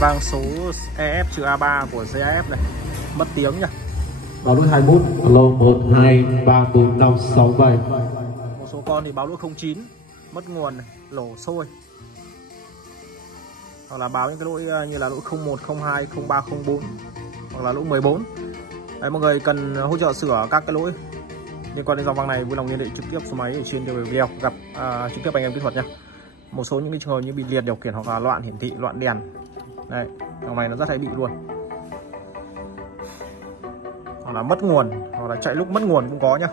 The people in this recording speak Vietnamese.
vang số EF-A3 của ZF này, mất tiếng nhá. Báo lỗi 21, alo 1234567. Một số con thì báo lỗi 09, mất nguồn này, lổ sôi. Hoặc là báo những cái lỗi như là lỗi 01, 02, 03, 04 hoặc là lỗi 14. Đấy, mọi người cần hỗ trợ sửa các cái lỗi liên quan đến dòng vang này, vui lòng liên hệ trực tiếp số máy ở trên video gặp trực tiếp anh em kỹ thuật nhé. Một số những cái trường hợp như bị liệt điều khiển hoặc là loạn hiển thị, loạn đèn. Đây, dòng này nó rất hay bị luôn. Hoặc là mất nguồn, hoặc là chạy lúc mất nguồn cũng có nhá.